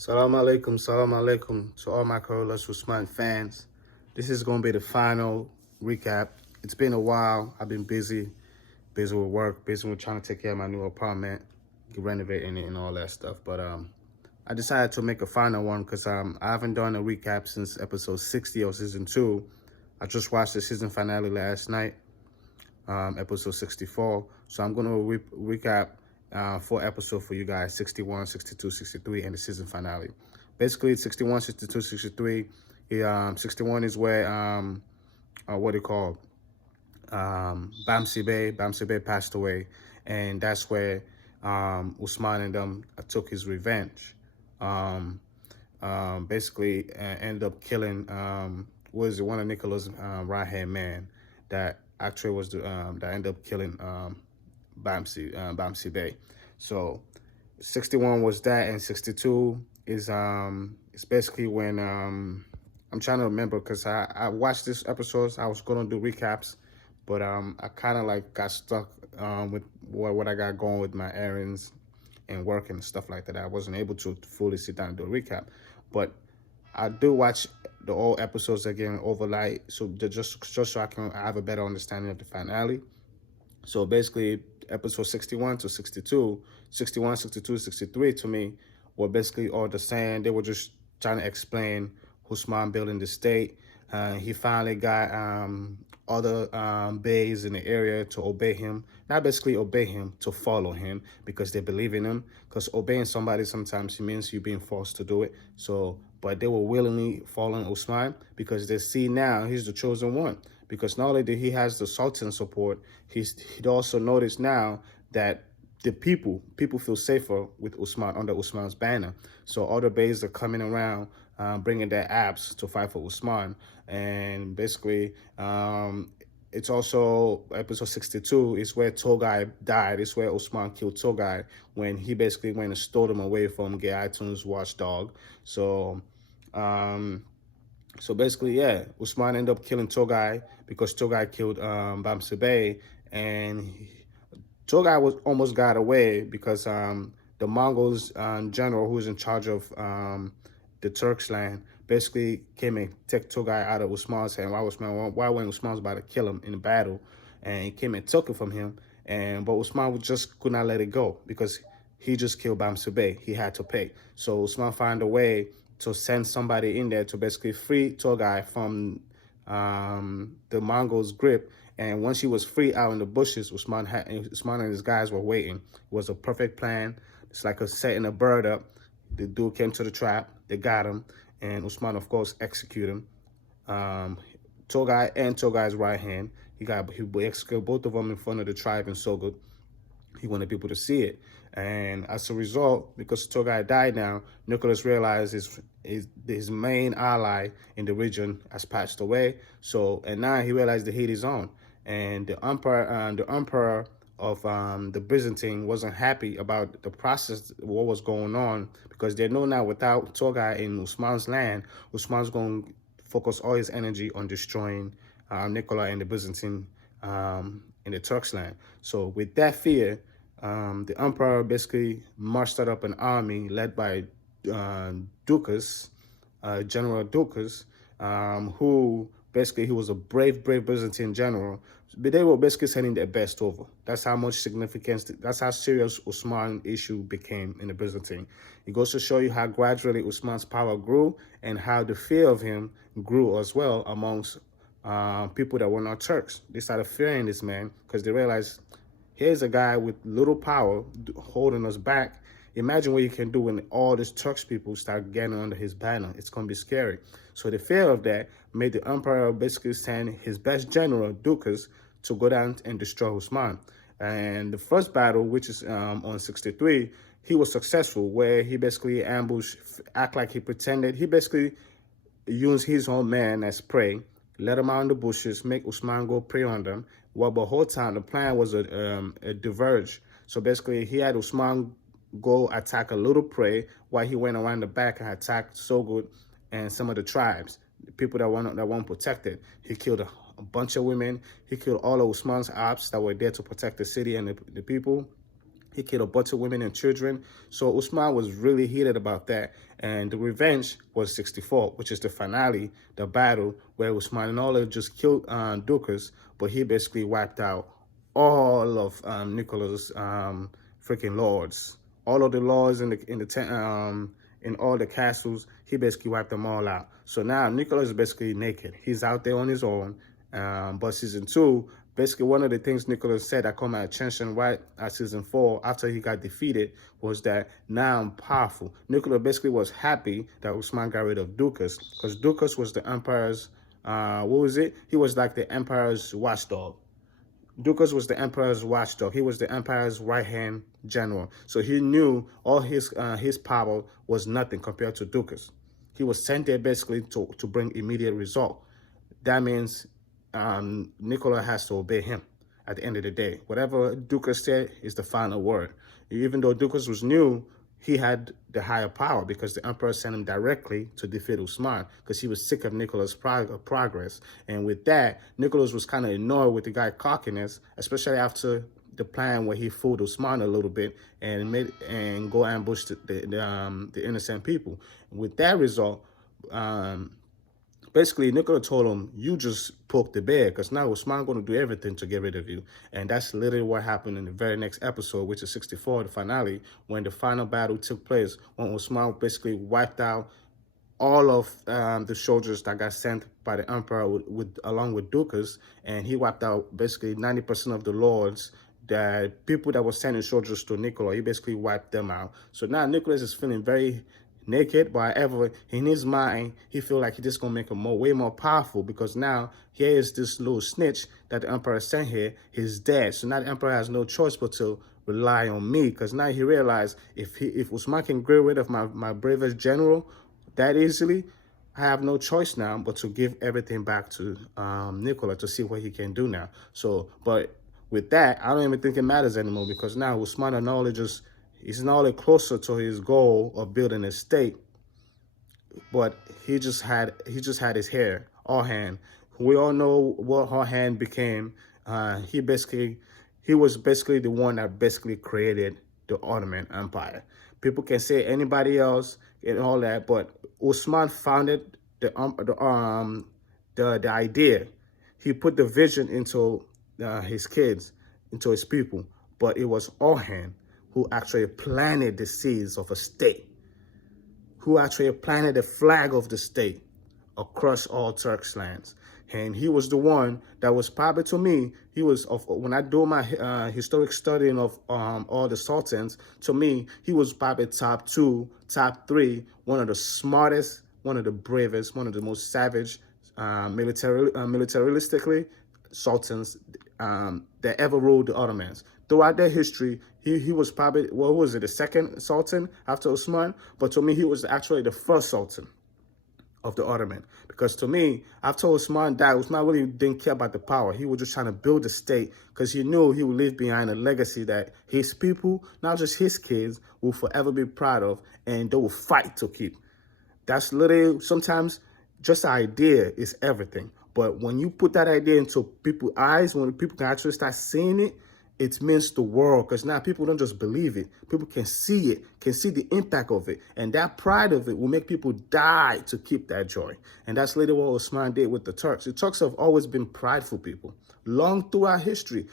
Salam alaikum to all my KURULUS Osman fans. This is going to be the final recap. It's been a while. I've been busy with work, busy with trying to take care of my new apartment, renovating it and all that stuff. But I decided to make a final one because I haven't done a recap since episode 60 of season 2. I just watched the season finale last night, episode 64. So I'm going to recap 4 episodes for you guys: 61, 62, 63, and the season finale. Basically, 61, 62, 63. 61 is where what do you call Bamsi Bey passed away, and that's where Usman and them took his revenge. Basically ended up killing was one of Nicola's right hand man that actually was the that ended up killing Bamsi Bey. So 61 was that, and 62 is it's basically when I'm trying to remember because I watched this episodes. I was gonna do recaps, but I kind of like got stuck with what I got going with my errands and work and stuff like that. I wasn't able to fully sit down and do a recap, but I do watch the old episodes again overnight, so just so I can have a better understanding of the finale. So basically, episode 61 to 62, 61, 62, 63 to me were basically all the same. They were just trying to explain Usman building the state. He finally got other beys in the area to obey him. Not basically obey him, to follow him because they believe in him. Because obeying somebody sometimes it means you're being forced to do it. So, but they were willingly following Usman because they see now he's the chosen one. Because not only did he has the Sultan's support, he'd also noticed now that the people feel safer with Usman under Usman's banner. So other beys are coming around, bringing their apps to fight for Usman, and basically it's also episode 62 is where Togai died. It's where Usman killed Togai when he basically went and stole him away from Gay iTunes watchdog. So basically, yeah, Usman ended up killing Togai because Togai killed Bamsi Bey, and Togai was almost got away because the Mongols general who's in charge of the Turks land basically came and took Togai out of Usman's hand while when Usman was about to kill him in the battle, and he came and took it from him. But Usman just could not let it go because he just killed Bamsi Bey. He had to pay. So Usman found a way to send somebody in there to basically free Togai from the Mongols' grip. And once he was free out in the bushes, Usman and his guys were waiting. It was a perfect plan. It's like setting a bird up. The dude came to the trap. They got him. And Usman, of course, executed him. Togai and Togai's right hand. He executed both of them in front of the tribe in Sogod. He wanted people to see it. And as a result, because Togai died now, Nicholas realized his main ally in the region has passed away. So, and now he realized the heat is on. And the emperor of the Byzantine wasn't happy about the process, what was going on, because they know now without Togai in Usman's land, Usman's going to focus all his energy on destroying Nicola and the Byzantine in the Turks land. So with that fear, the emperor basically mustered up an army led by Ducas, General Ducas, who basically he was a brave Byzantine general. But they were basically sending their best over. That's how much significance, that's how serious Usman issue became in the Byzantine. It goes to show you how gradually Usman's power grew and how the fear of him grew as well amongst people that were not Turks. They started fearing this man because they realized here's a guy with little power holding us back. Imagine what you can do when all these Turks people start getting under his banner. It's going to be scary. So the fear of that made the emperor basically send his best general, Ducas, to go down and destroy Usman. And the first battle, which is on 63, he was successful, where he basically ambushed, act like he pretended. He basically used his own man as prey, let him out in the bushes, make Usman go prey on them. Well, the whole time, the plan was a diverge. So basically, he had Usman go attack a little prey while he went around the back and attacked Sogod and some of the tribes, the people that weren't protected. He killed a bunch of women. He killed all of Usman's ops that were there to protect the city and the people. He killed a bunch of women and children. So Usman was really heated about that. And the revenge was 64, which is the finale, the battle where Usman and all just killed Dukas, but he basically wiped out all of Nicholas' freaking lords. All of the lords in all the castles, he basically wiped them all out. So now Nicholas is basically naked. He's out there on his own. But season 2, basically one of the things Nicholas said that caught my attention right at season 4 after he got defeated was that now I'm powerful. Nicholas basically was happy that Usman got rid of Dukas because Dukas was the emperor's, what was it? He was like the emperor's watchdog. Dukas was the emperor's watchdog. He was the emperor's right-hand general. So he knew all his power was nothing compared to Dukas. He was sent there basically to bring immediate result. That means Nicola has to obey him at the end of the day. Whatever Dukas said is the final word. Even though Dukas was new, he had the higher power because the emperor sent him directly to defeat Usman because he was sick of Nicola's progress. And with that, Nicholas was kind of annoyed with the guy cockiness, especially after the plan where he fooled Usman a little bit and go ambush the innocent people. With that result, basically, Nicola told him, you just poked the bear because now Usman going to do everything to get rid of you. And that's literally what happened in the very next episode, which is 64, the finale, when the final battle took place, when Usman basically wiped out all of the soldiers that got sent by the emperor along with Dukas, and he wiped out basically 90% of the lords, the people that were sending soldiers to Nicola. He basically wiped them out. So now Nicholas is feeling very naked, but however, in his mind, he feel like he's just gonna make him way more powerful because now here is this little snitch that the emperor sent here. He's dead, so now the emperor has no choice but to rely on me because now he realized if Usman can get rid of my bravest general that easily, I have no choice now but to give everything back to Nicola to see what he can do now. So, but with that, I don't even think it matters anymore because now Usman knowledge he's not only closer to his goal of building a state, but he just had his hair, Orhan. We all know what Orhan became. He was basically the one that basically created the Ottoman Empire. People can say anybody else and all that, but Usman founded the idea. He put the vision into his kids, into his people, but it was Orhan who actually planted the seeds of a state, who actually planted the flag of the state across all Turkish lands. And he was the one that was probably, to me, he was, when I do my historic studying of all the sultans, to me, he was probably top 2, top 3, one of the smartest, one of the bravest, one of the most savage, militaristically, sultans that ever ruled the Ottomans. Throughout their history, he was probably, what was it, the second sultan after Osman? But to me, he was actually the first sultan of the Ottoman. Because to me, after Osman died, Osman really didn't care about the power. He was just trying to build a state because he knew he would leave behind a legacy that his people, not just his kids, will forever be proud of and they will fight to keep. That's literally, sometimes just an idea is everything. But when you put that idea into people's eyes, when people can actually start seeing it, it means the world, because now people don't just believe it. People can see it, can see the impact of it. And that pride of it will make people die to keep that joy. And that's literally what Osman did with the Turks. The Turks have always been prideful people, long throughout history.